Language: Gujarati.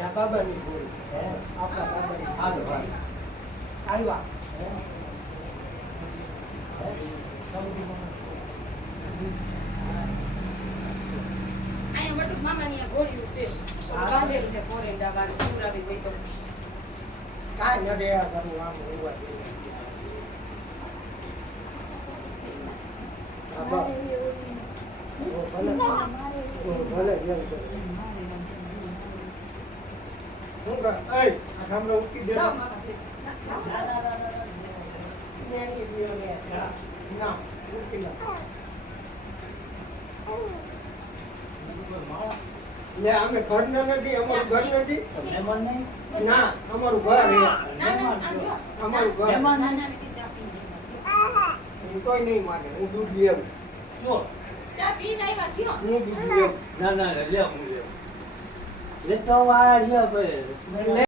આ બાબાની ભૂલ આપણા બાબાની હાલો આવ્યા અહીંયા વડું મામાની આ ગોળીઓ છે બાંધેલું છે કોરેન્ડા બાર પૂરાડી હોય તો કાંઈ ન રહ્યા કરવું આમ હોવા જોઈએ હા બસ ભલે જેમ છે શું કર એ આ સાંભળો ઉકી દે જાઓ મામા ના ઉકી ના લે અમે ઘરના નથી અમારું ઘર નથી મહેમાન નહીં ના અમારું ઘર છે ના ના આમ જો અમારું ઘર મહેમાન નાના લીધી ચા પી હું કોઈ નહીં માને હું દૂધ લઈ આવું જો ચા પીને આવ્યા થયો હું દૂધ લઈ આવું ના ના લે હું લે તો આ રહ્યા ભાઈ